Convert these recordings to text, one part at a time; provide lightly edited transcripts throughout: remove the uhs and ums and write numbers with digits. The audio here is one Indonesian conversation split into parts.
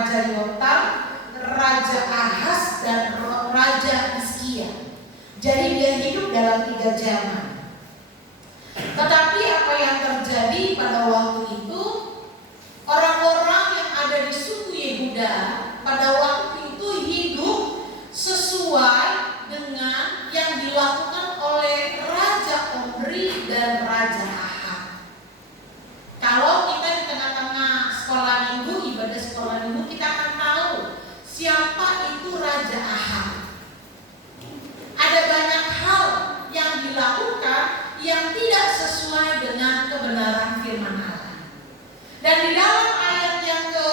Raja Yotam, Raja Ahaz, dan Raja Hizkia. Jadi dia hidup dalam 3 zaman. Tetapi apa yang terjadi pada waktu itu, orang-orang yang ada di suku Yehuda pada waktu itu hidup sesuai dengan yang dilakukan oleh Raja Omri dan Raja Ahab. Kalau kita di tengah-tengah sekolah minggu, ibadah sekolah minggu, kita akan tahu siapa itu Raja Ahab. Ada banyak hal yang dilakukan yang tidak sesuai dengan kebenaran firman Allah. Dan di dalam ayat yang ke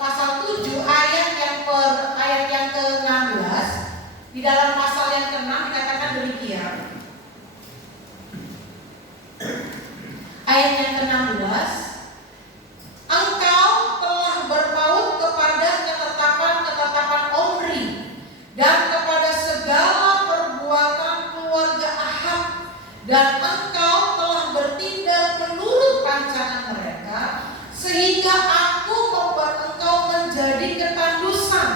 pasal 7 ayat yang ke-16, di dalam pasal yang ke-6 dikatakan demikian. Ayat yang ke-16, engkau telah berpaut kepada ketetapan-ketetapan Omri dan kepada segala perbuatan keluarga Ahab, dan engkau telah bertindak menurut rancangan mereka, sehingga aku membuat engkau menjadi ketandusan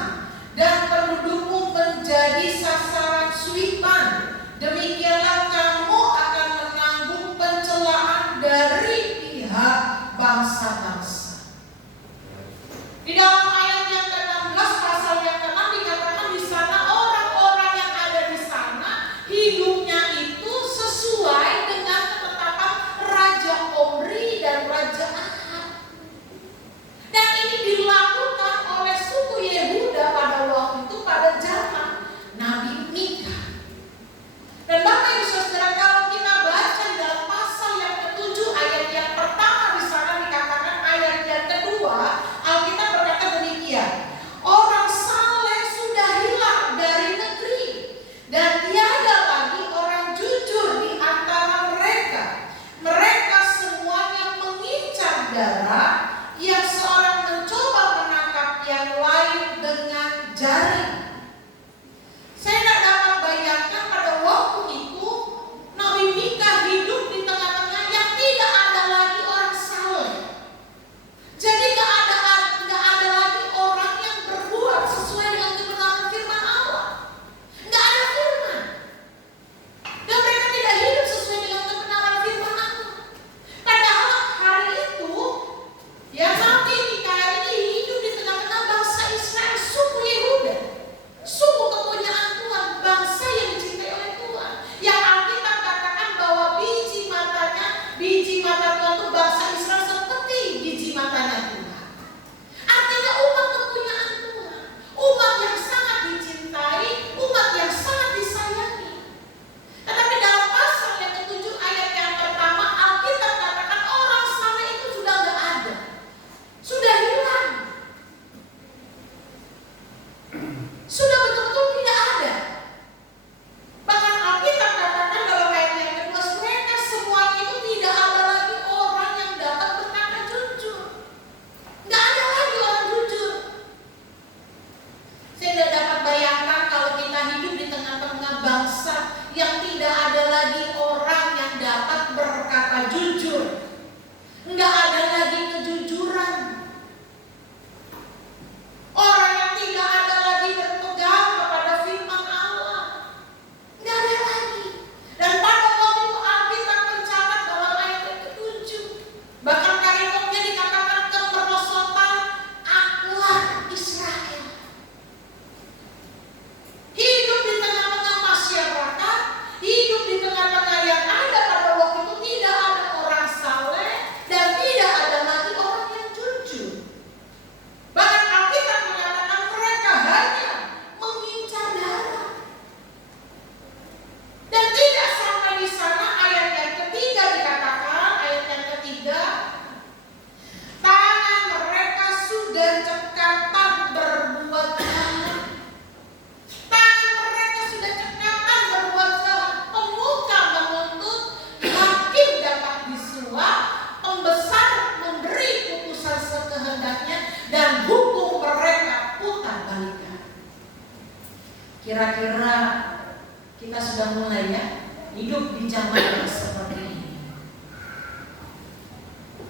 dan pendudukmu menjadi sasaran suitan. Demikianlah kamu akan menanggung pencelaan dari pihak bangsa-bangsa. Di dalam ayat yang ke-16 pasal yang ke-6 dikatakan di sana orang-orang yang ada di sana hidupnya itu sesuai dengan ketetapan Raja Omri dan Raja Ahab. Dan ini dilakukan oleh suku Yehuda pada waktu itu, pada zaman Nabi Mika. Dan Bapak Ibu Saudara, kalau kita baca di dalam pasal yang ke-7 ayat yang pertama, di sana dikatakan ayat yang kedua, Alkitab berkata demikian, orang saleh sudah hilang dari negeri, dan tiada lagi orang jujur di antara mereka. Mereka semuanya mengincar darah, yang seorang mencoba menangkap yang lain dengan jaring. Saya tidak dapat bayangkan pada waktu itu Nabi Mika hidup di tengah-tengah yang tidak ada lagi orang saleh. Jadi tidak ada lagi orang yang berbuat sesuai dengan kebenaran firman Allah. Tidak ada firman. Dan mereka tidak hidup sesuai dengan kebenaran firman Allah. Padahal hari itu ya Nabi Mika ini hidup di tengah-tengah bangsa Israel, suku Yehuda, suku kepunyaan Tuhan, bangsa yang dicintai oleh Tuhan. Yang Alkitab katakan bahwa biji mata Tuhan itu bangsa Israel seperti biji matanya Tuhan. Artinya umat kepunyaan Tuhan, umat yang sangat dicintai, umat yang sangat disayangi. Tetapi dalam pasal yang ke-7 ayat yang pertama, Alkitab katakan orang saleh itu sudah tidak ada, sudah hilang, sudah betul-betul tidak ada. Bahkan Alkitab katakan dalam ayat yang kedua, mereka semuanya itu tidak ada lagi orang yang dapat berkata jujur. Tidak ada lagi orang jujur. Saya tidak dapat bayangkan kalau kita hidup di tengah-tengah bangsa yang tidak ada lagi orang yang dapat berkata jujur. Tidak ada lagi kejujuran. Orang yang tidak ada lagi berpegang kepada firman Allah. Tidak ada lagi. Dan pada waktu itu Alkitab mencatat dalam ayat yang ke-7, bahkan kalimatnya dikatakan kemerosotan akhlak Israel. Hidup di tengah-tengah masyarakat, hidup di tengah-tengah yang ada pada waktu itu tidak ada orang saleh dan tidak ada lagi orang yang jujur. Bahkan Alkitab mengatakan mereka hanya mengincar darah. Dan tidak sampai di sana, ayat yang ketiga dikatakan, ayat yang ketiga, tangan mereka sudah cekatan berbuat jahat. Tangan mereka sudah cekatan berbuat jahat. Pemuka menuntut, hakim dapat disuap, pembesar memberi putusan sekehendaknya, dan hukum mereka putar balikan. Kira-kira kita sudah mulai ya hidup di zaman yang seperti ini.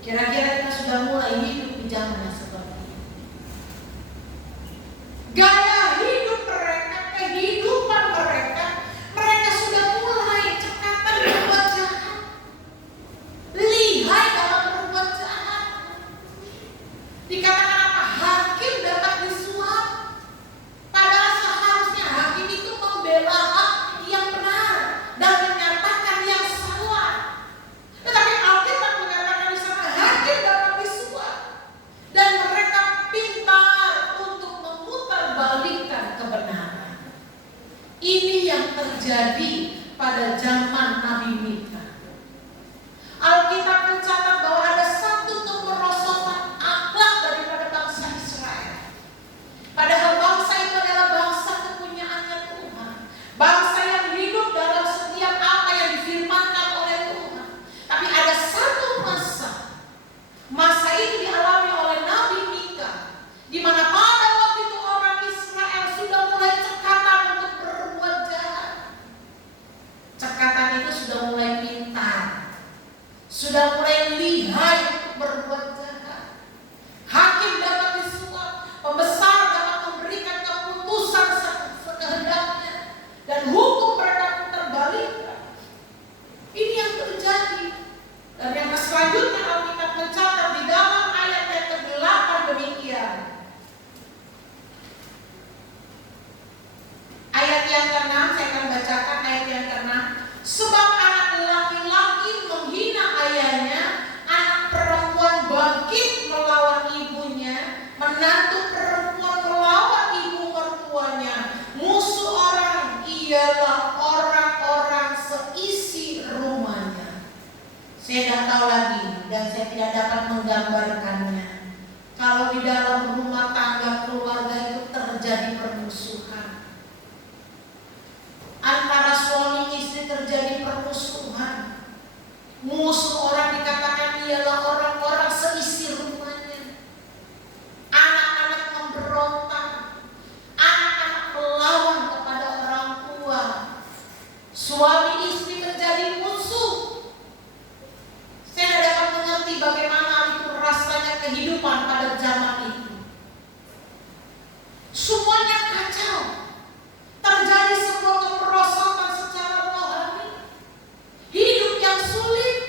Kira-kira kita sudah mulai hidup di zaman yang seperti ini. terjadi pada zaman Nabi Mika. Alkitab mencatat bahwa ada satu kemerosotan akhlak daripada bangsa Israel. Padahal bangsa itu adalah bangsa kepunyaannya Tuhan. Bangsa yang hidup dalam setiap apa yang difirmankan oleh Tuhan. Tapi ada satu masa itu dialami oleh Nabi Mika, di mana pada waktu itu orang Israel sudah mulai cekatan untuk berbuat jahat. Cekatan itu sudah mulai pintar, sudah mulai lihai untuk berbuat jahat. Hakim dapat disuap, pembesar dapat memberikan keputusan sekehendaknya, dan hukum mereka pun terbalikkan. Ini yang terjadi. Dan yang selanjutnya Alkitab mencatat di dalam ayat yang ke-8 demikian. Ayat yang ke-6 saya akan bacakan ayat yang ke-6. Sebab anak laki-laki menghina ayahnya, anak perempuan bangkit melawan ibunya, menantu perempuan melawan ibu mertuanya. Musuh orang ialah orang-orang seisi rumahnya. Saya tidak tahu lagi dan saya tidak dapat menggambarkannya. Kalau di dalam rumah tangga keluarga itu terjadi permusuhan, antara suami istri terjadi permusuhan. Musuh orang dikatakan ialah orang-orang seisi rumahnya. Anak-anak memberontak, anak-anak melawan kepada orang tua. Suami istri menjadi musuh. Saya tidak dapat mengerti bagaimana itu rasanya kehidupan pada zaman itu. Semuanya kacau. Terjadi sebuah kemerosotan secara rohani. Hidup yang sulit.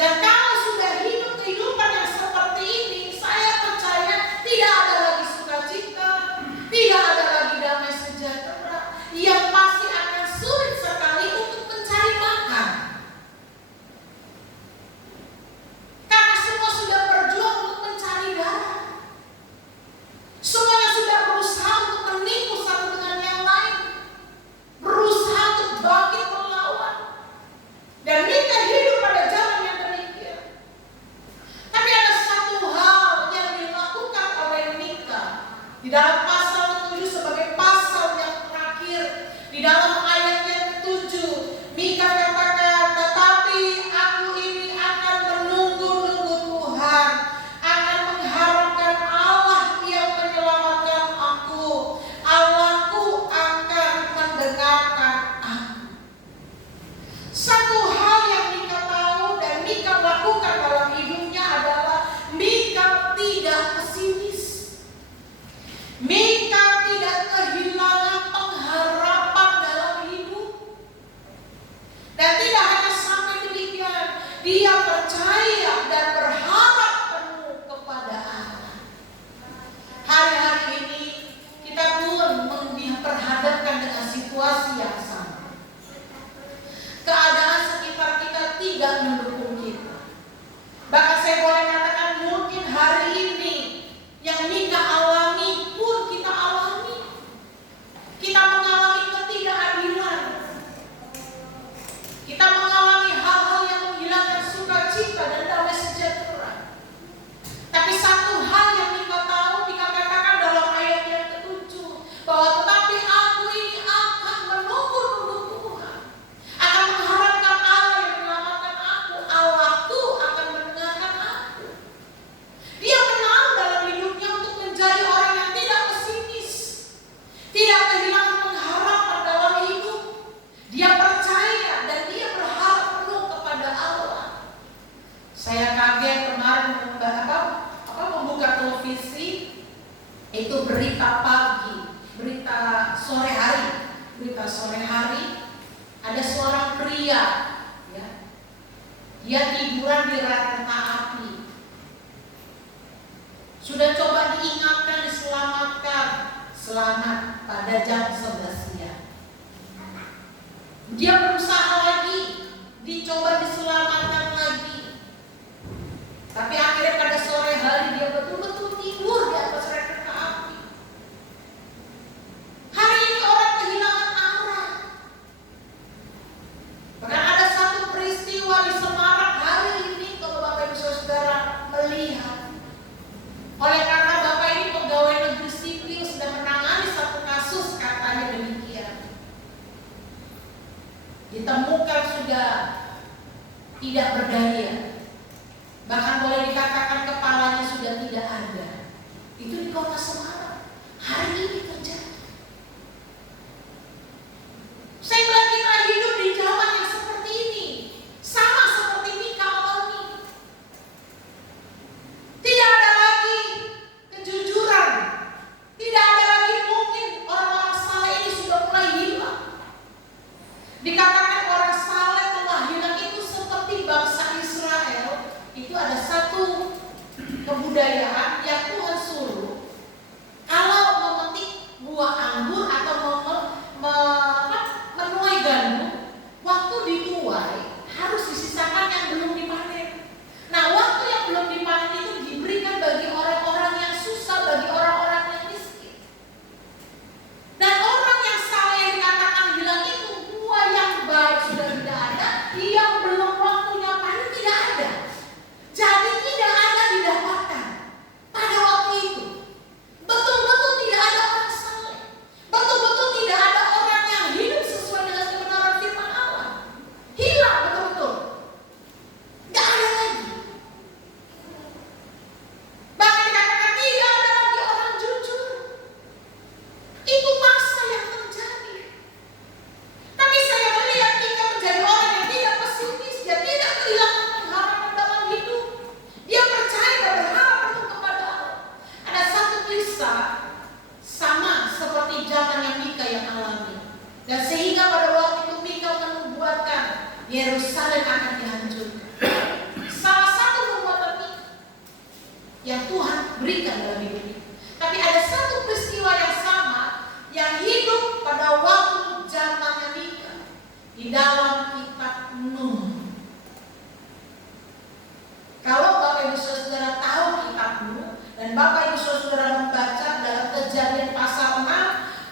Dan kalau sudah hidup kehidupan yang seperti ini, saya percaya tidak ada lagi sukacita, tidak ada lagi damai sejahtera. Yang pasti akan sulit sekali untuk mencari makan. Karena semua sudah berjuang untuk mencari darah. Semuanya sudah berusaha untuk menipu satu dengan yang lain, berusaha untuk bangkit melawan. Dan Mika hidup pada zaman yang demikian. Tapi ada satu hal yang dilakukan oleh Mika di dalam pasal 7 sebagai pasal yang terakhir. Di dalam ayat yang ke-7 Mika katakan, tetapi aku ini akan menunggu-nunggu Tuhan, akan mengharapkan Allah yang menyelamatkan aku. Allahku akan mendengarkan aku. Satu hal yang Mika tahu dan Mika lakukan dalam hidupnya adalah Mika tidak pesimis. Mika tidak kehilangan pengharapan dalam hidup. Dan tidak hanya sampai demikian, dia percaya dan berharap penuh kepada Allah. Hari-hari ini kita pun diperhadapkan dengan situasi yang sama. Keadaan sekitar kita tidak mendukung kita. Bahkan saya boleh katakan mungkin hari ini yang Mika alami pun kita alami. Kita mengalami ketidakadilan. Kita mengalami hal-hal yang menghilangkan sukacita dan damai sejahtera. Tapi satu hal yang Mika tahu, Mika katakan dalam ayat yang ke-7, bahwa tetapi aku ini akan menunggu-nunggu Tuhan, akan mengharapkan Allah yang menyelamatkan aku. Allahku akan mendengarkan aku. Dia menang dalam hidupnya untuk menjadi orang yang tidak pesimis, tidak kehilangan pengharapan dalam hidup. Dia percaya dan dia berharap penuh kepada Allah. Saya kaget kemarin membuka televisi, itu berita pagi, berita sore hari, ada seorang pria, ya, dia tiduran di rel kereta api. Sudah coba diingatkan, diselamatkan, selamat pada jam 11 siang. Dia berusaha lagi, dicoba diselamatkan lagi. Tapi akhirnya pada sore hari dia betul-betul tidur di atas rel kereta api. Hari ini orang kehilangan ditemukan sudah tidak berdaya, bahkan boleh dikatakan kepalanya sudah tidak ada. Itu di kota Semarang hari ini terjadi. Saya bilang kita hidup di zaman yang seperti ini, sama seperti Mika alami. Tidak ada lagi kejujuran, tidak ada lagi mungkin orang-orang saleh ini sudah mulai hilang. Dikatakan orang saleh telah hilang itu seperti bangsa Israel. Itu ada satu kebudayaan yang Tuhan suruh, kalau memetik buah anggur atau menuai gandum, waktu dituai harus disisakan yang belum dipanen. Nah, waktu yang belum dipanen itu diberikan bagi orang-orang yang susah, bagi orang-orang yang miskin. Dan orang yang salah yang dikatakan hilang itu, buah yang baik sudah tidak ada, yang belum waktunya panen tidak ada. Jadi tidak ada didapatkan pada waktu itu. Betul-betul tidak ada orang saleh. Betul-betul tidak ada orang yang hidup sesuai dengan kebenaran firman Allah. Hilang betul-betul. Tidak ada lagi. Bahkan dikatakan tidak ada lagi orang jujur. Itu masa yang terjadi. Tapi saya melihat kita menjadi orang yang tidak pesimis. Dia tidak kehilangan pengharapan dalam hidup. Dia percaya dan berharap penuh kepada Allah. Ada satu kisah sama seperti zaman yang Mika yang alami. Dan sehingga pada waktu itu Mika menubuatkan Yerusalem akan dihancurkan. Salah satu nubuatan Mika yang Tuhan berikan dalam hidup ini. Tapi ada satu peristiwa yang sama yang hidup pada waktu zamannya Mika di dalam kitab Nuh. Kalau Bapak Ibu Saudara tahu kitab Nuh dan Bapak Ibu Saudara membaca dalam Kejadian pasal 6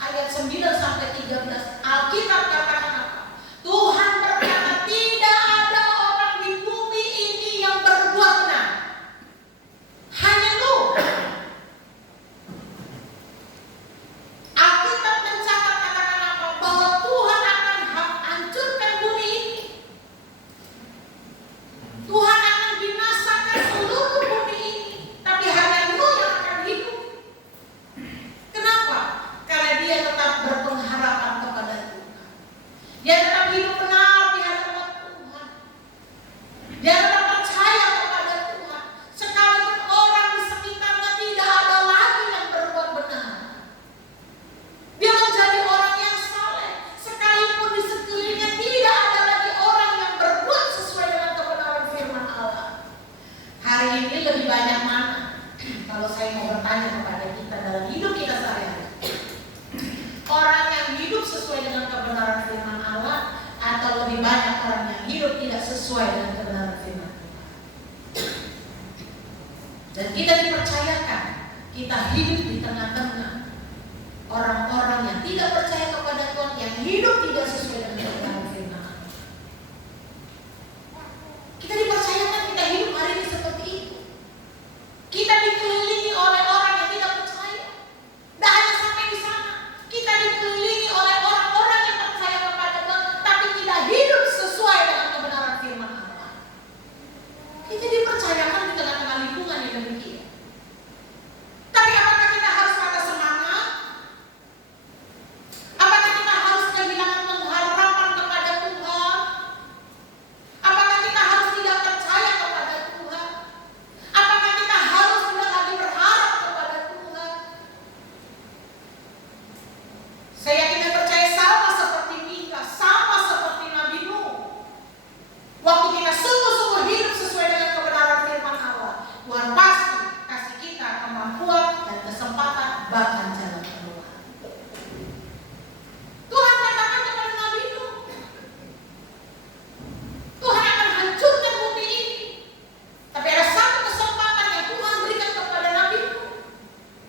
ayat 9 sampai 13, Alkitab katakan apa? Tuhan berkata, tidak ada orang di bumi ini yang berbuat benar. Hanya Nuh. Alkitab mencatat katakan apa? Bahwa Tuhan akan hancurkan bumi ini. Tuhan akan binasakan seluruh bumi ini. Tapi hanya Nuh yang akan hidup. Kenapa? Karena dia tetap berpengharapan kepada Tuhan. Dia tetap hidup benar di hadapan Tuhan. Dia tetap percaya kepada Tuhan. Sekalipun orang di sekitarnya tidak ada lagi yang berbuat benar. Dia menjadi orang yang saleh. Sekalipun di sekelilingnya tidak ada lagi orang yang berbuat sesuai dengan kebenaran firman Allah. Hari ini lebih banyak mana? Kalau saya mau bertanya kepada kita dalam hidup kita sehari-hari, orang yang hidup sesuai dengan kebenaran firman Allah, atau lebih banyak orang yang hidup tidak sesuai dengan kebenaran firman Allah? Dan kita dipercayakan kita hidup di tengah-tengah orang-orang yang tidak percaya kepada Tuhan, yang hidup tidak sesuai dengan kebenaran firman Allah. Kita dipercayakan kita hidup hari ini seperti itu. Kita dikelilingi oleh orang yang tidak percaya. Tidak hanya sampai di sana, kita dikelilingi oleh orang-orang yang percaya kepada Tuhan, tapi tidak hidup sesuai dengan kebenaran firman Allah. Kita dipercayakan di tengah-tengah lingkungan yang demikian. Tapi apakah kita harus patah semangat? Apakah kita harus kehilangan pengharapan kepada Tuhan? Apakah kita harus tidak percaya kepada Tuhan? Apakah kita harus tidak lagi berharap kepada Tuhan? Saya yakin dan percaya sama seperti Mika, sama seperti Nabi Nuh. Waktu kita sungguh-sungguh hidup sesuai dengan kebenaran firman Allah, Tuhan pasti kasih kita kemampuan dan kesempatan bahkan jalan keluar. Tuhan katakan kepada Nabi Nuh, Tuhan akan hancurkan bumi ini. Tapi ada satu kesempatan yang Tuhan berikan kepada Nabi Nuh.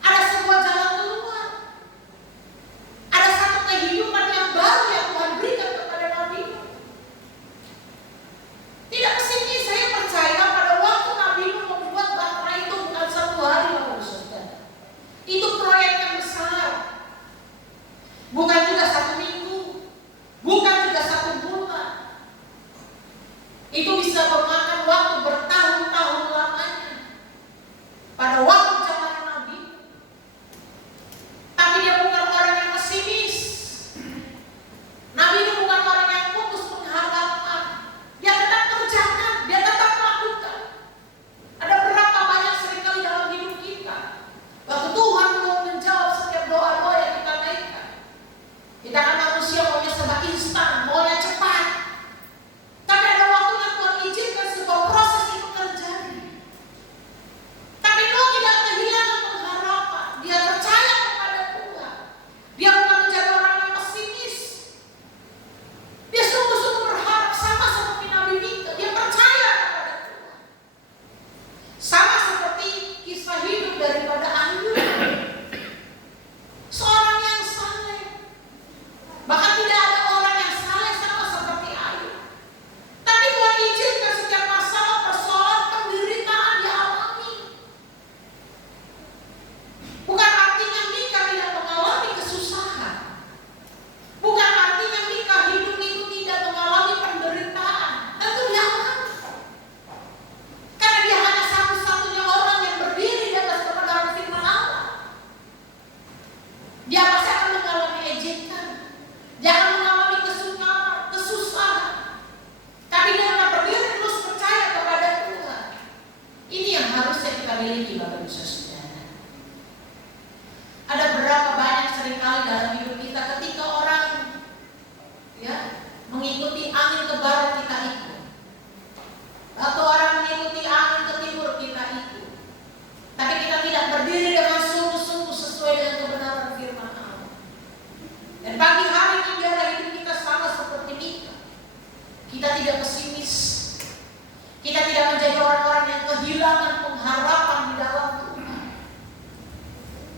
Ada sebuah jalan keluar. Ada satu kehidupan yang baru yang Tuhan berikan kepada Nabi Nuh. Tidak pesimis, saya percaya pada waktu Nabi Nuh membuat bahtera itu bukan satu hari, Bapak Saudara. Itu proyek yang besar.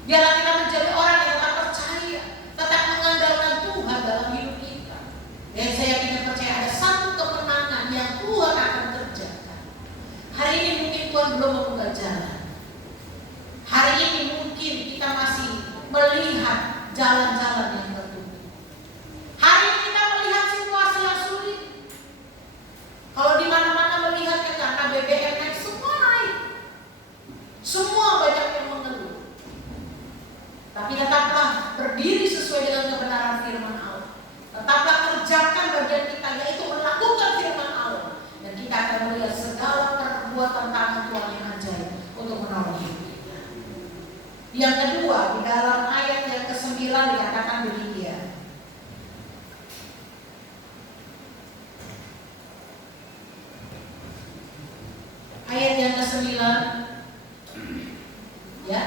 Biarlah kita menjadi orang yang tetap percaya, tetap mengandalkan Tuhan dalam hidup kita. Dan saya yakin percaya ada satu kemenangan yang Tuhan akan kerjakan. Hari ini mungkin Tuhan belum membuka jalan. Hari ini mungkin kita masih melihat jalan-jalan yang tertutup. Hari ini kita melihat situasi yang sulit. Kalau di mana-mana melihatnya karena BBM naik, semua naik. Semua banyak yang mengeluh. Tapi tetaplah berdiri sesuai dengan kebenaran firman Allah. Tetaplah kerjakan bagian kita, yaitu melakukan firman Allah. Dan kita akan melihat segala perbuatan tangan Tuhan yang ajaib untuk menolong hidup kita. Yang kedua, di dalam ayat yang ke-9 dikatakan demikian. Ayat yang ke-9, ya.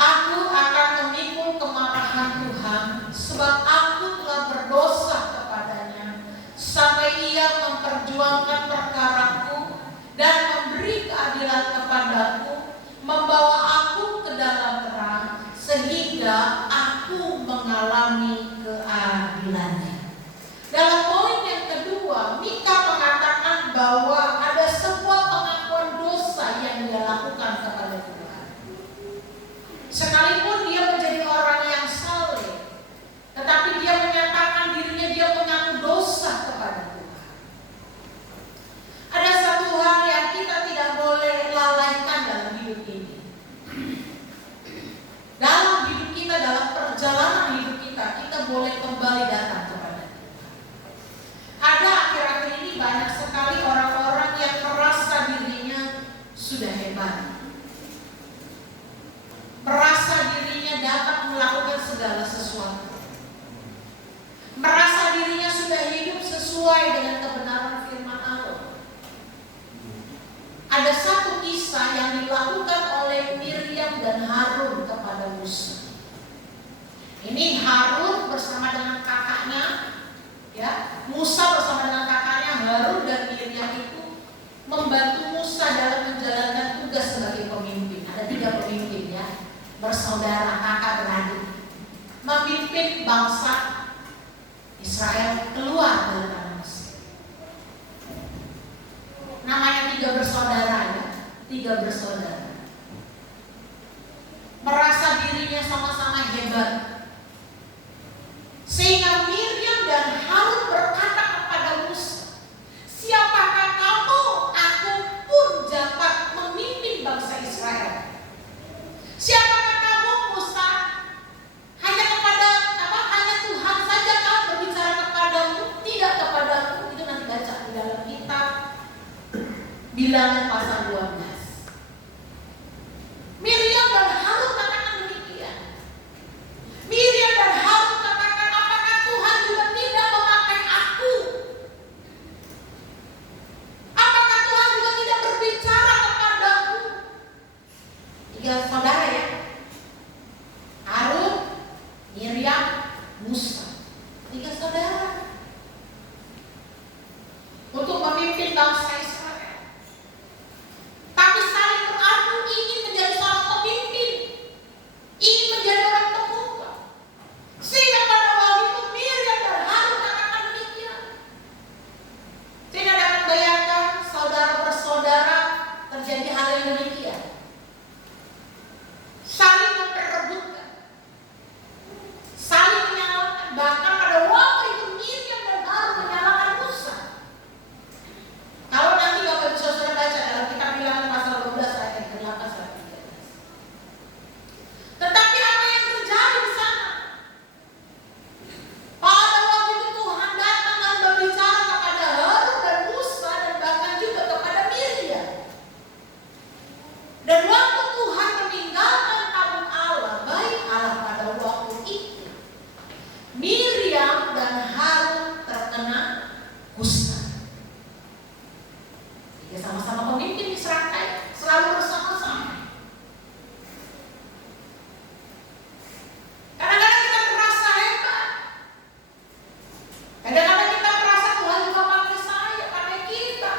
Aku akan memikul kemarahan Tuhan, sebab aku telah berdosa kepadanya, sampai Ia memperjuangkan perkaraku dan memberi keadilan kepadaku, membawa aku ke dalam terang, sehingga aku mengalami keadilannya. Dalam poin yang kedua, Mika mengatakan bahwa ada sebuah pengakuan dosa yang dia lakukan kepada Tuhan. Sekalipun dia menjadi orang yang saleh, tetapi dia menyatakan dirinya dia mengaku dosa kepada Tuhan. Ada satu hal yang kita tidak boleh lalaikan dalam hidup ini. Dalam hidup kita, dalam perjalanan hidup kita, kita boleh kembali datang kepada Tuhan. Ada akhir-akhir ini banyak sekali orang-orang yang merasa dirinya sudah hebat, merasa dirinya dapat melakukan segala sesuatu, merasa dirinya sudah hidup sesuai dengan kebenaran firman Allah. Ada satu kisah yang dilakukan oleh Miriam dan Harun kepada Musa. Ini Harun bersama dengan kakaknya, ya, Musa bersama dengan kakaknya. Harun dan Miriam itu membantu Musa dalam menjalankan tugas sebagai pemimpin. Ada 3 pemimpin, ya, bersaudara, kakak beradik, memimpin bangsa Israel keluar dari tanah Mesir. Namanya 3 bersaudara, ya, 3 bersaudara. Merasa dirinya sama-sama hebat, sehingga Miriam dan Harun berkata kepada Musa, "Siapakah kamu? Aku pun dapat memimpin bangsa Israel." Siapakah kamu, Musa? Hanya Tuhan saja kau berbicara kepadamu, tidak kepadaku. Itu nanti baca di dalam kitab Bilangan pasal 12. Miriam dan Harun katakan demikian. Miriam dan Harun katakan, apakah Tuhan juga tidak memakai aku? Apakah Tuhan juga tidak berbicara kepadaku? 3 saudara, ya, Harun, Miriam, Musa, 3 saudara untuk memimpin bangsa Israel. Tapi saling beradu ingin menjadi seorang pemimpin, ingin menjadi orang pemuka. Sehingga pada waktu itu Miriam dan Harun katakan demikian. Tidak dapat bayangkan saudara bersaudara terjadi hal yang demikian. Saling memperebutkan, saling menyalahkan. Bahkan pada waktu itu Miriam dan Harun menyalahkan Musa. Kalau nanti Bapak Ibu Saudara baca dalam kitab Bilangan pasal 12 ayat 8 sampai 13. Tetapi apa yang terjadi di sana? Pada waktu itu Tuhan datang dan berbicara kepada Harun dan Musa dan bahkan juga kepada Miriam. Dan waktu Tuhan meninggalkan tabut Allah, baik Allah pada waktu itu, Miriam dan Harun terkena kusta. Ya, sama-sama pemimpin diserahkan, selalu bersama-sama. Kadang-kadang kita merasa hebat, kadang-kadang kita merasa Tuhan juga pakai saya, pakai kita.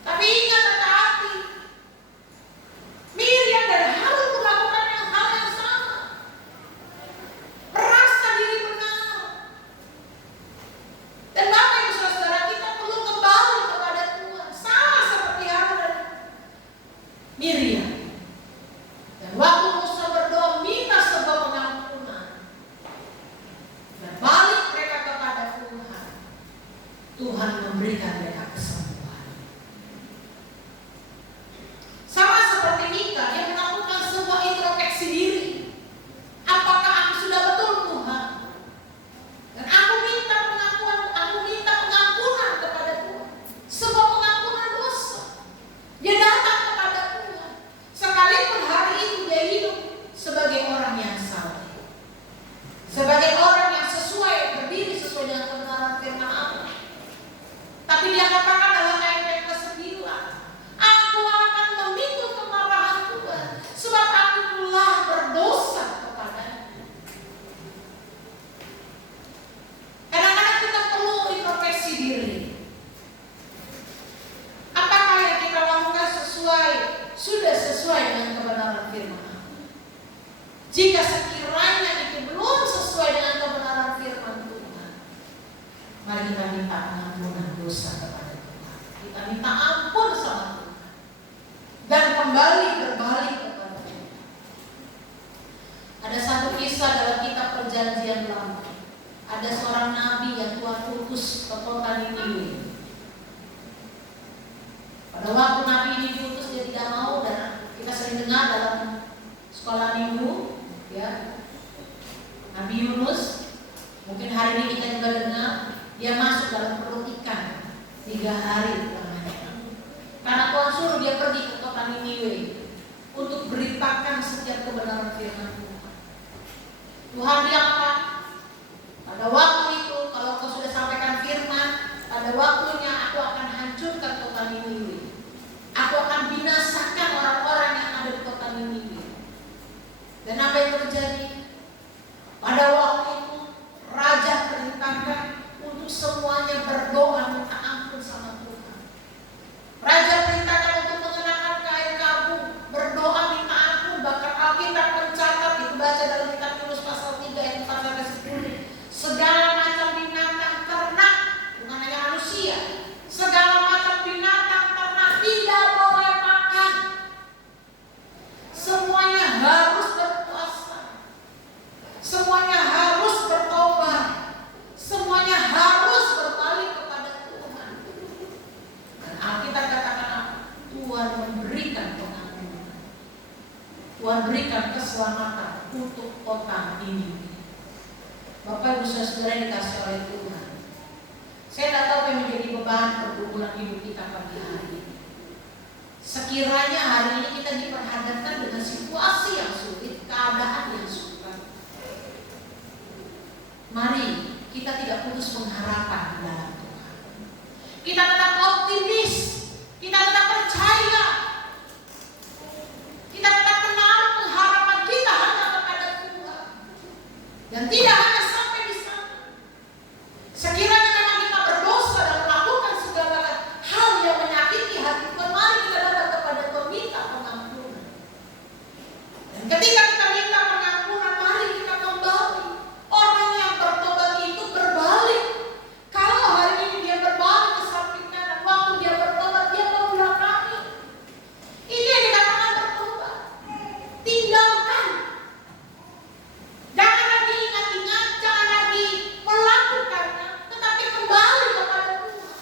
Tapi ingat, hati-hati, Miriam. Dan waktu Musa berdoa minta sebuah pengampunan, dan balik mereka kepada Tuhan, Tuhan memberikan mereka kesembuhan. Sama seperti Mika, dia melakukan sebuah introspeksi diri. Apakah aku sudah betul Tuhan? Dan aku minta pengakuan, aku minta pengampunan kepada Tuhan. Sebuah pengampunan dosa. Dia datang kepada Tuhan. Sekalipun hari itu dia hidup sebagai orang yang saleh, sebagai orang yang sesuai, berdiri sesuai dengan kebenaran firman Allah. Tapi dia katakan dalam ayat yang ke-9, aku akan memikul kemarahan Tuhan, sebab aku telah berdosa kepadanya. Kadang-kadang kita perlu introspeksi diri. Apakah yang kita lakukan sudah sesuai dengan kebenaran firman Allah? Jika sekiranya itu belum sesuai dengan kebenaran firman Tuhan, mari kita minta pengampunan dosa kepada Tuhan. Kita minta ampun sama Tuhan dan kembali berbalik kepada Tuhan. Ada satu kisah dalam kitab Perjanjian Lama. Ada seorang nabi yang Tuhan utus ke kota Niniwe. Pada waktu nabi ini diutus, dia tidak mau, dan kita sering dengar dalam sekolah minggu, ya, Nabi Yunus. Mungkin hari ini kita juga dengar, dia masuk dalam perut ikan 3 hari lamanya. Karena Tuhan suruh dia pergi ke kota Niniwe untuk beritakan setiap kebenaran firman Tuhan. Tuhan bilang apa? Pada waktu itu, kalau kau sudah sampaikan firman, pada waktunya aku akan hancurkan kota Niniwe. Aku akan binasakan orang-orang yang ada di kota Niniwe. Dan apa yang terjadi? Pada waktu itu, raja perintahkan untuk semuanya berdoa minta ampun sama Tuhan. Raja perintahkan untuk mengenakan kain kabung, berdoa minta ampun. Bahkan Alkitab mencatat, itu baca dalam kitab Yunus pasal 3 ayat 4-10. Segala macam binatang ternak, bukan hanya manusia, segala macam binatang ternak tidak boleh makan. Semuanya harus berpuasa, semuanya harus bertobat, semuanya harus berbalik kepada Tuhan. Dan Alkitab katakan apa? Tuhan memberikan pengampunan, Tuhan berikan keselamatan untuk kota ini. Bapak Ibu Saudara yang dikasih oleh Tuhan, saya tidak tahu apa yang menjadi beban pergumulan hidup kita pagi hari ini. Sekiranya hari ini kita diperhadapkan dengan situasi yang sulit, keadaan yang sukar, mari kita tidak putus pengharapan di dalam Tuhan. Kita tetap optimis, kita tetap percaya, kita tetap menaruh pengharapan kita hanya kepada Tuhan, dan tidak hanya sampai di sana. Sekiranya memang kita berdosa dan melakukan segala hal yang menyakiti hati Tuhan, mari kita datang kepada Tuhan minta pengampunan. Dan ketika kita minta pengampunan, mari kita kembali. Orang yang bertobat itu berbalik. Kalau hari ini dia berbalik ke samping kanan, waktu dia bertobat dia mengulang kami. Itu yang dikatakan bertobat. Tinggalkan. Jangan lagi ingat-ingat, jangan lagi melakukannya, tetapi kembali kepada Tuhan.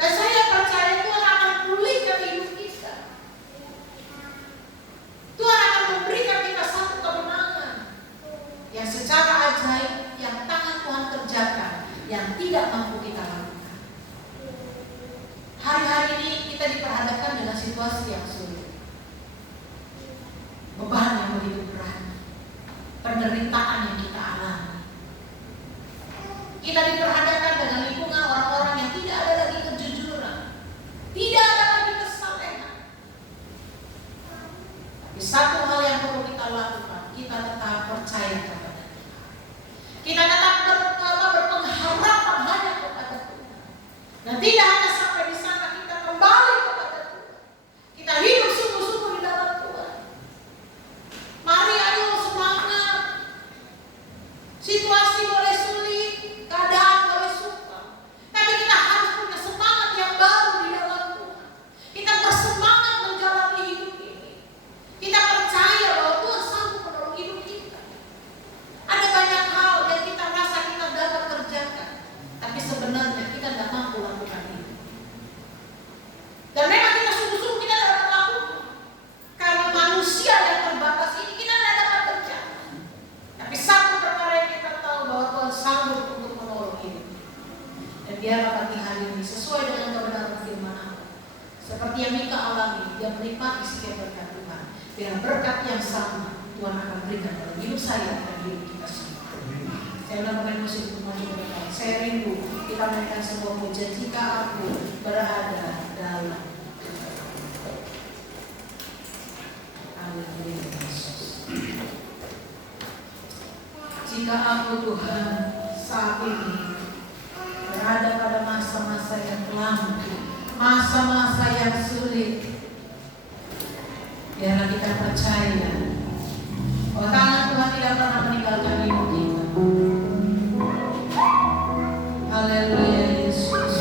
Dan saya percaya Tuhan akan pulihkan hidup kita. Tuhan akan memberikan kita satu kemenangan yang secara ajaib, yang tangan Tuhan kerjakan, yang tidak mampu kita lakukan. Hari-hari ini kita diperhadapkan dengan situasi yang sulit, beban yang begitu berat, penderitaan yang kita alami. Kita diperhadapkan dengan lingkungan orang-orang yang tidak ada lagi kejujuran, tidak ada lagi kesalehan. Tapi satu hal yang perlu kita lakukan, kita tetap percaya kepada Tuhan. Kita tetap berpengharapan hanya kepada Tuhan. Dan tidak hanya sampai di sana, kita kembali kepada Tuhan. Kita hidup sungguh-sungguh di dalam Tuhan. Mari ayo semangat. Situasi boleh sulit, keadaan boleh sukar, tapi kita harus punya semangat yang baru di dalam Tuhan. Kita bersemangat Mika alami, dia menikmati setiap berkat Tuhan. Dengan berkat yang sama Tuhan akan berikan dalam hidup saya dan hidup kita semua. Saya udah main musik untuk maju ke depan. Saya rindu kita mainkan sebuah pujian, jika aku berada dalam. Haleluya Yesus. Jika aku Tuhan saat ini berada pada masa-masa yang kelam, masa-masa yang sulit, biarlah kita percaya bahwa tangan Tuhan tidak pernah meninggalkan hidup kita. Haleluya Yesus.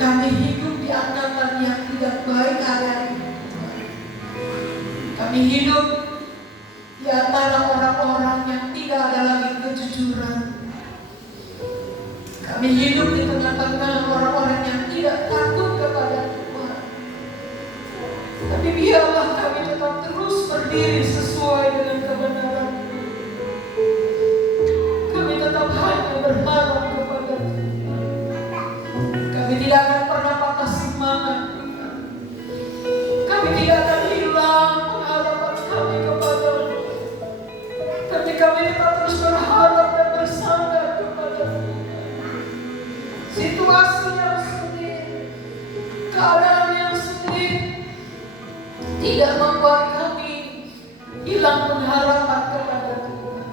Kami hidup di angkatan yang tidak baik hari-hari ini. Kami hidup di antara orang-orang yang tidak ada lagi kejujuran. Kami hidup di tengah-tengah orang-orang yang tidak takut kepada Tuhan. Tapi biarlah kami tetap terus berdiri sesuai dengan kebenaran. Kami tetap hanya berharap kepada Tuhan. Kami tidak akan pernah patah semangat. Kami tidak akan hilang pengharapan kami kepada tidak membuat kami hilang pengharapan kepada Tuhan.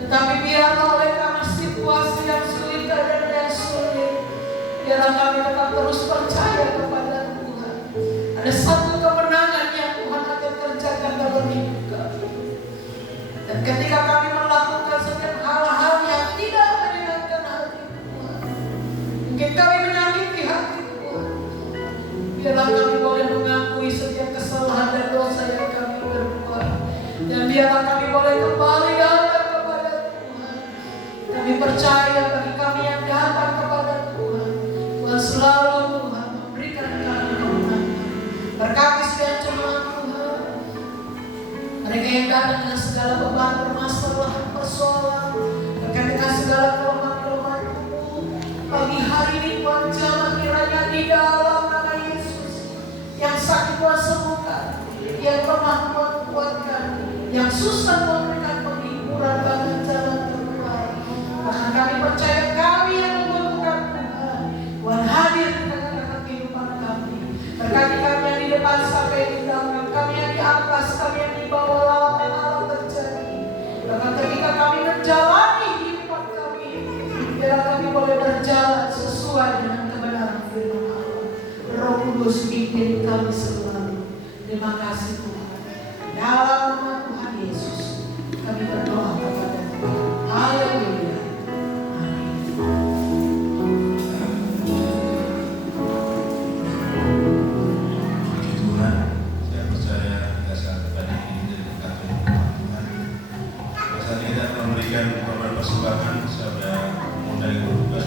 Tetapi biarlah oleh karena situasi yang sulit, keadaan yang sulit, biarlah kami tetap terus percaya kepada Tuhan. Ada satu kemenangan yang Tuhan akan kerjakan dalam hidup kami. Dan ketika kami melakukan setiap hal-hal yang tidak menyenangkan hati Tuhan, mungkin kami menyakiti hati Tuhan, biarlah kami boleh mengakui setiap kesalahan dan dosa yang kami berbuat. Dan biarlah kami boleh kembali datang kepada Tuhan. Kami percaya bagi kami yang datang kepada Tuhan, Tuhan selalu Tuhan memberikan kami kemenangan. Berkati setiap jemaat Tuhan, mereka yang datang dengan segala beban, permasalahan, persoalan, bahkan dengan segala kelemahan-kelemahan tubuh, pagi hari ini Tuhan jamah kiranya di dalam nama Yesus, yang sakit Tuhan sembuhkan, yang lemah Tuhan kuatkan, yang susah Tuhan berikan penghiburan bahkan jalan keluar. Bahkan kami percaya kami yang membutuhkan Tuhan, Tuhan hadir di tengah-tengah kehidupan kami. Berkati kami yang di depan sampai di belakang, kami yang di atas, kami yang di bawah lawan alam terjadi. Bahkan ketika kami menjalani kehidupan kami, biar kami boleh berjalan sesuai dengan kebenaran firman Allah. Roh Kudus pimpin kami selalu. Terima kasih Tuhan. Dalam nama Tuhan Yesus kami berdoa kepada Tuhan. Haleluya. Persembahan saudara mengundang ibu tugas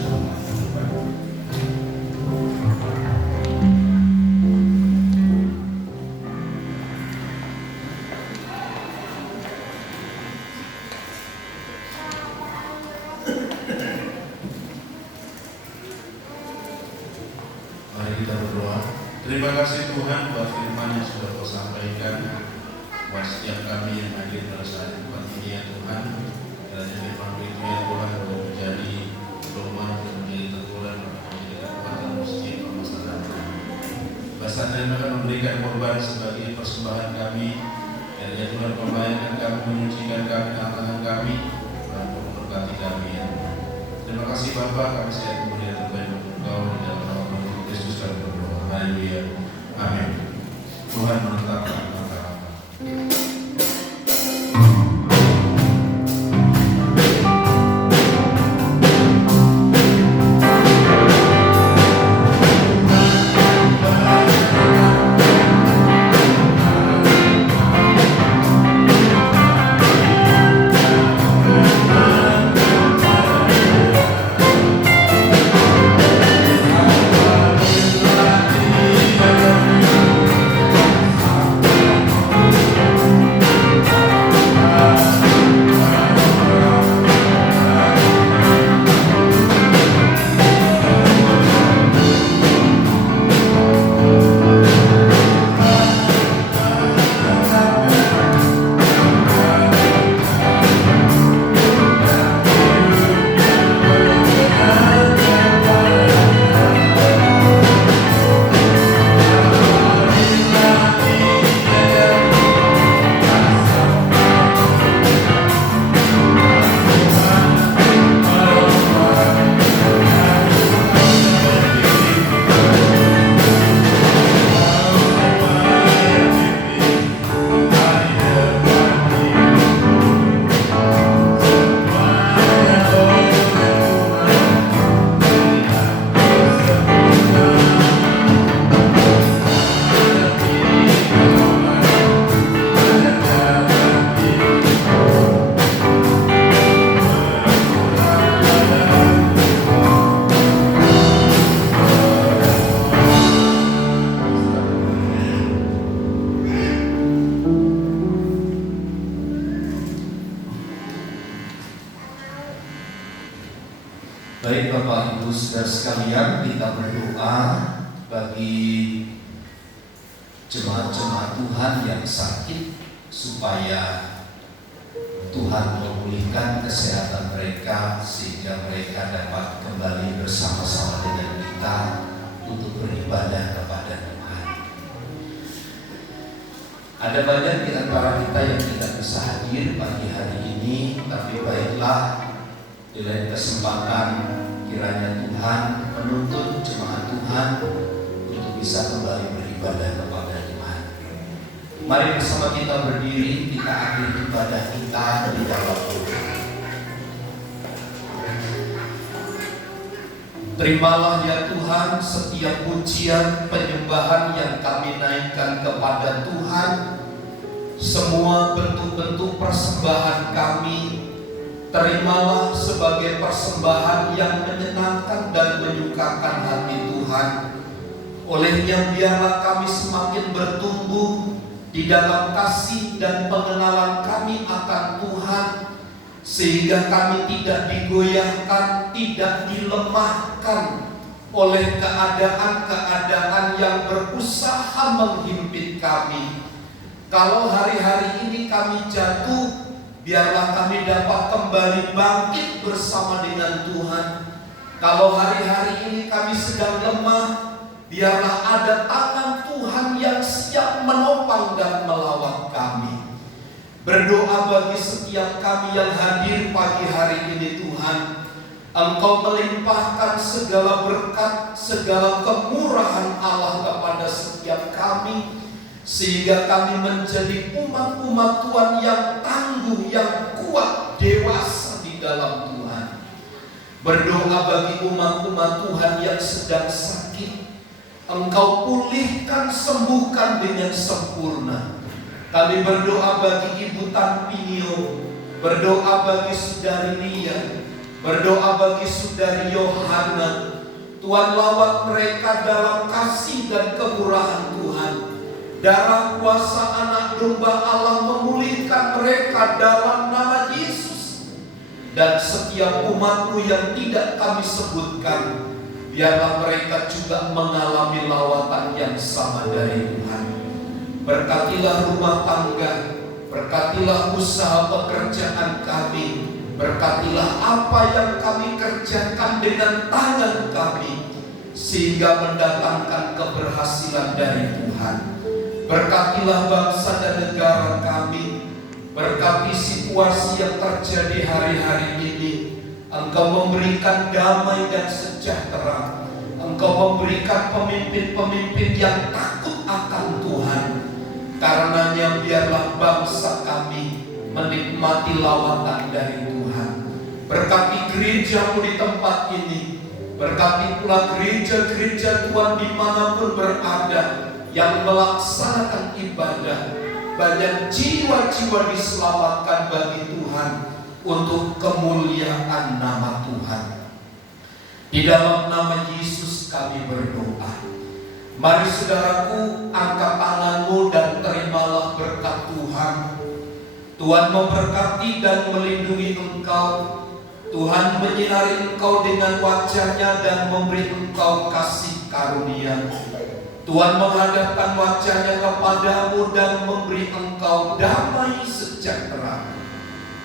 mari kita berdoa. Terima kasih Tuhan buat firman yang sudah Kau sampaikan buat setiap kami yang hadir pada saat ini ya Tuhan. Kiranya firman itu ya Tuhan boleh menjadi pedoman dan menjadi teguran, menjadi kekuatan masjid permasalahan kami. Bahkan yang akan memberikan korban sebagai persembahan kami. Kiranya Tuhan membayangkan kami, menyucikan kami, tangan kami, dan memberkati kami ya. Terima kasih Bapa, kami siap kemudian terbaik untuk Engkau di dalam nama Tuhan Kristus kami berdoa. Haleluya. Amin. Tuhan menetapkan mata-mata. Baik Bapak Ibu Saudara sekalian, kita berdoa bagi jemaat-jemaat Tuhan yang sakit supaya Tuhan memulihkan kesehatan mereka sehingga mereka dapat kembali bersama-sama dengan kita untuk beribadah kepada Tuhan. Ada banyak di antara kita yang tidak bisa hadir pagi hari ini, tapi baiklah di lain kesempatan kiranya Tuhan menuntun jemaat Tuhan untuk bisa kembali beribadah kepada Tuhan. Mari bersama kita berdiri, kita akhiri ibadah kita di dalam doa. Terimalah ya Tuhan setiap pujian penyembahan yang kami naikkan kepada Tuhan. Semua bentuk-bentuk persembahan kami terimalah sebagai persembahan yang menyenangkan dan menyukakan hati Tuhan. Olehnya biarlah kami semakin bertumbuh di dalam kasih dan pengenalan kami akan Tuhan, sehingga kami tidak digoyahkan, tidak dilemahkan oleh keadaan-keadaan yang berusaha menghimpit kami. Kalau hari-hari ini kami jatuh, biarlah kami dapat kembali bangkit bersama dengan Tuhan. Kalau hari-hari ini kami sedang lemah, biarlah ada tangan Tuhan yang siap menopang dan melawat kami. Berdoa bagi setiap kami yang hadir pagi hari ini Tuhan, Engkau melimpahkan segala berkat, segala kemurahan Allah kepada setiap kami, sehingga kami menjadi umat-umat Tuhan yang tangguh, yang kuat, dewasa di dalam Tuhan. Berdoa bagi umat-umat Tuhan yang sedang sakit, Engkau pulihkan, sembuhkan dengan sempurna. Kami berdoa bagi Ibu Tanpinio, berdoa bagi Saudari Lia, berdoa bagi Saudari Yohana. Tuhan lawat mereka dalam kasih dan kemurahan Tuhan. Darah kuasa anak domba Allah memulihkan mereka dalam nama Yesus. Dan setiap umat-Mu yang tidak kami sebutkan, biarlah mereka juga mengalami lawatan yang sama dari Tuhan. Berkatilah rumah tangga, berkatilah usaha pekerjaan kami, berkatilah apa yang kami kerjakan dengan tangan kami, sehingga mendatangkan keberhasilan dari Tuhan. Berkatilah bangsa dan negara kami, berkati situasi yang terjadi hari-hari ini. Engkau memberikan damai dan sejahtera. Engkau memberikan pemimpin-pemimpin yang takut akan Tuhan. Karenanya biarlah bangsa kami menikmati lawatan dari Tuhan. Berkati gereja-Mu di tempat ini. Berkati pula gereja-gereja Tuhan dimanapun berada yang melaksanakan ibadah. Banyak jiwa-jiwa diselamatkan bagi Tuhan untuk kemuliaan nama Tuhan. Di dalam nama Yesus kami berdoa. Mari saudaraku, angkat tanganmu dan terimalah berkat Tuhan. Tuhan memberkati dan melindungi engkau. Tuhan menyinari engkau dengan wajah-Nya dan memberi engkau kasih karunia. Tuhan menghadapkan wajah-Nya kepadamu dan memberi engkau damai sejahtera.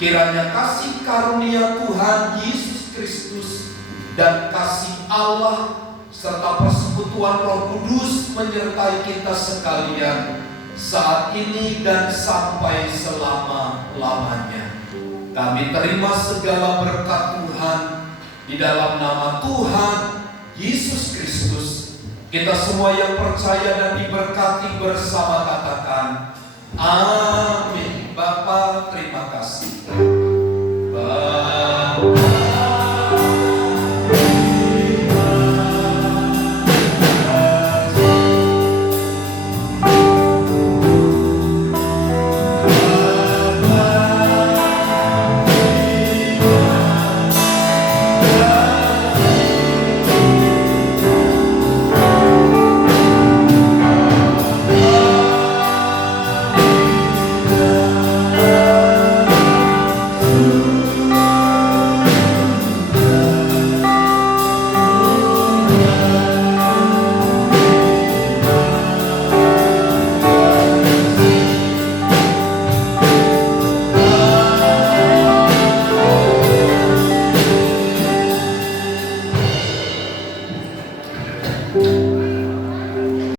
Kiranya kasih karunia Tuhan Yesus Kristus dan kasih Allah serta persekutuan Roh Kudus menyertai kita sekalian saat ini dan sampai selama-lamanya. Kami terima segala berkat Tuhan di dalam nama Tuhan Yesus Kristus. Kita semua yang percaya dan diberkati bersama katakan amin. Bapa, terima kasih.